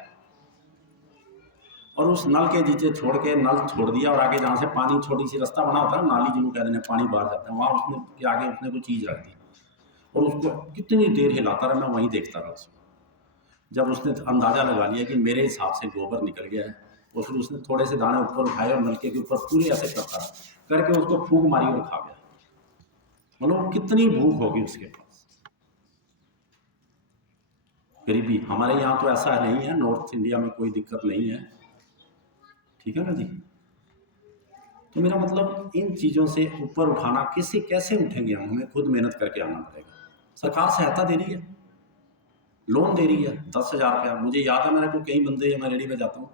और उस नल के नीचे छोड़ के नल छोड़ दिया, और आगे जहाँ से पानी छोटी सी रास्ता बना होता है, नाली जिन्हों कहते हैं पानी बाहर जाता है, वहाँ उसने के आगे उसने कोई चीज़ रख दी, और उसको कितनी देर हिलाता रहा, मैं वहीं देखता रहा उसको। जब उसने अंदाज़ा लगा लिया कि मेरे हिसाब से गोबर निकल गया है, और फिर उसने थोड़े से दाने ऊपर उठाए और नलके के ऊपर पूरे ऐसे करता रहा, करके उसको फूंक मारी और खा गया। मतलब कितनी भूख होगी उसके पास। गरीबी हमारे यहाँ तो ऐसा नहीं है, नॉर्थ इंडिया में कोई दिक्कत नहीं है, ठीक है ना जी। तो मेरा मतलब इन चीज़ों से ऊपर उठाना, किसी कैसे उठेंगे हम, हमें खुद मेहनत करके आना पड़ेगा। सरकार सहायता दे रही है, लोन दे रही है 10,000 रुपया। मुझे याद है, मेरे को कई बंदे, मैं रेडी में जाता हूँ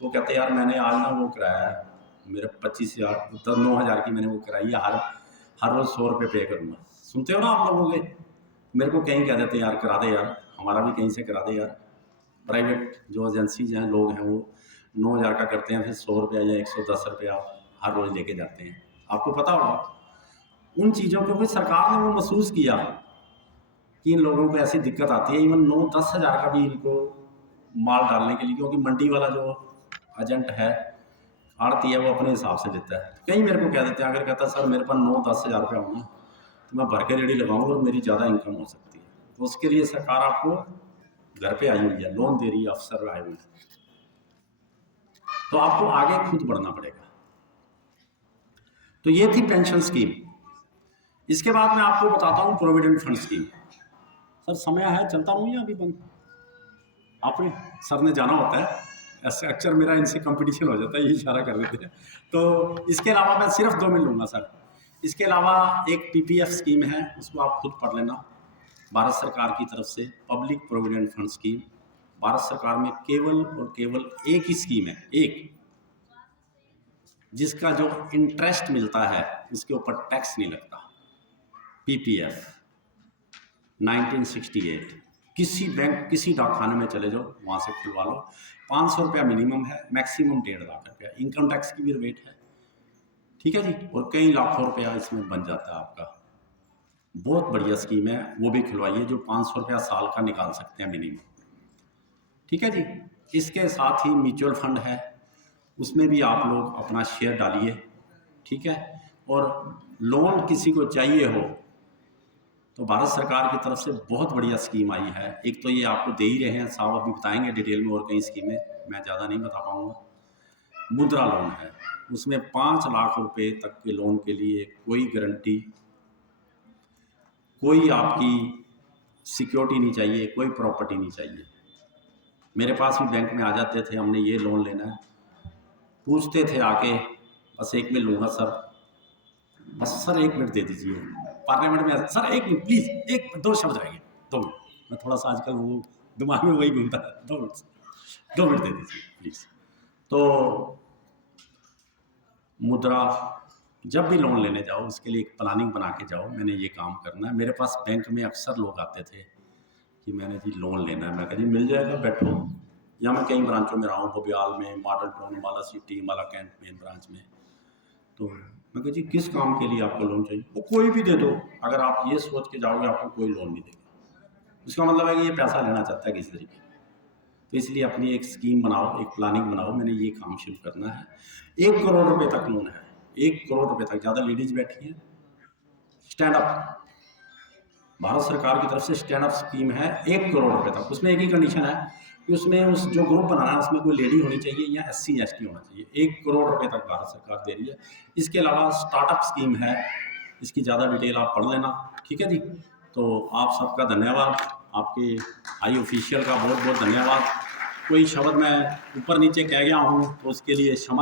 तो वो कहते हैं यार मैंने आज ना वो कराया है, मेरे 25,000 9,000 की मैंने वो कराई है, हर रोज़ 100 रुपये पे करूँगा। सुनते हो ना आप लोगों के, मेरे को कहीं कह देते हैं यार करा दे यार, हमारा भी कहीं से करा दे यार। प्राइवेट जो एजेंसीज हैं, लोग हैं, वो 9,000 का करते हैं, फिर 100 रुपया या 110 रुपया हर रोज़ लेके जाते हैं। आपको पता होगा उन चीज़ों को भी सरकार ने वो महसूस किया कि इन लोगों को ऐसी दिक्कत आती है, इवन 9-10 हज़ार का भी इनको माल डालने के लिए, क्योंकि मंडी वाला जो एजेंट है, आड़ती है, वो अपने हिसाब से देता है। कई मेरे को कह देते हैं, अगर कहता है सर मेरे पास 9-10 हज़ार रुपया होना तो मैं भर के रेडी लगाऊंगा और मेरी ज़्यादा इनकम हो सकती है। तो उसके लिए सरकार आपको घर पे आई हुई है, लोन दे रही है, अफसर आए हुए हैं, तो आपको आगे खुद बढ़ना पड़ेगा। तो ये थी पेंशन स्कीम। इसके बाद मैं आपको बताता हूँ प्रोविडेंट फंड स्कीम। सर समय है, चलता हूँ या अभी बंद? आपने सर ने जाना होता है, ऐसे अक्सर मेरा इनसे कंपटीशन हो जाता है, ये इशारा कर देते हैं। तो इसके अलावा मैं सिर्फ 2 मिनट लूँगा सर। इसके अलावा एक पीपीएफ स्कीम है, उसको आप खुद पढ़ लेना, भारत सरकार की तरफ से public provident fund scheme. Bharat सरकार में केवल और केवल एक ही स्कीम है, एक, जिसका जो इंटरेस्ट मिलता है उसके ऊपर टैक्स नहीं लगता। पीपीएफ 1968, किसी बैंक, किसी डाकखाने में चले जाओ, वहाँ से खुलवा लो। 500 रुपया मिनिमम है, मैक्सिमम 1.5 लाख रुपया। इनकम टैक्स की भी रेट है, ठीक है जी, और कई लाखों रुपया इसमें बन जाता है आपका। बहुत बढ़िया स्कीम है, वो भी खुलवाइए, जो 500 रुपया साल का निकाल सकते हैं मिनिमम, ठीक है जी। इसके साथ ही म्यूचुअल फंड है, उसमें भी आप लोग अपना शेयर डालिए, ठीक है। और लोन किसी को चाहिए हो तो भारत सरकार की तरफ से बहुत बढ़िया स्कीम आई है। एक तो ये आपको दे ही रहे हैं साहब, अभी बताएंगे डिटेल में, और कई स्कीमें मैं ज़्यादा नहीं बता पाऊँगा। मुद्रा लोन है, उसमें 5 लाख रुपए तक के लोन के लिए कोई गारंटी, कोई आपकी सिक्योरिटी नहीं चाहिए, कोई प्रॉपर्टी नहीं चाहिए। मेरे पास भी बैंक में आ जाते थे, हमने ये लोन लेना है, पूछते थे आके, बस 1 मिनट लूँगा सर, बस सर 1 मिनट दे दीजिए। पार्लियामेंट में सर 1 मिनट प्लीज़, 2 शब्द रहेंगे, 2 मिनट। मैं थोड़ा सा आजकल वो दिमाग में वही घूमता है, 2 मिनट, 2 मिनट दे दीजिए प्लीज़। तो मुद्रा, जब भी लोन लेने जाओ उसके लिए एक प्लानिंग बना के जाओ, मैंने ये काम करना है। मेरे पास बैंक में अक्सर लोग आते थे कि मैंने जी लोन लेना है, मैं कहा जी मिल जाएगा, बैठो। या मैं कई ब्रांचों में रहा हूँ, बबियाल में, मॉडल टाउन, माला सिटी, माला कैंट मेन ब्रांच में। तो मैं कहा जी किस काम के लिए आपको लोन चाहिए? वो कोई भी दे दो। अगर आप ये सोच के जाओगे आपको कोई लोन नहीं देगा, उसका मतलब है कि ये पैसा लेना चाहता है किसी तरीके। तो इसलिए अपनी एक स्कीम बनाओ, एक प्लानिंग बनाओ, मैंने ये काम शुरू करना है। 1 करोड़ रुपए तक लोन है, 1 करोड़ रुपए तक। ज़्यादा लेडीज बैठी हैं, स्टैंड अप, भारत सरकार की तरफ से स्टैंड अप स्कीम है 1 करोड़ रुपए तक। उसमें एक ही कंडीशन है कि उसमें उस जो ग्रुप बनाना है उसमें कोई लेडी होनी चाहिए या SC ST होना चाहिए। 1 करोड़ रुपए तक भारत सरकार दे रही है। इसके अलावा स्टार्टअप स्कीम है, इसकी ज़्यादा डिटेल आप पढ़ लेना, ठीक है जी। तो आप सबका धन्यवाद, आपके आई ऑफिशियल का बहुत बहुत धन्यवाद। कोई शब्द मैं ऊपर नीचे कह गया हूँ तो उसके लिए क्षमा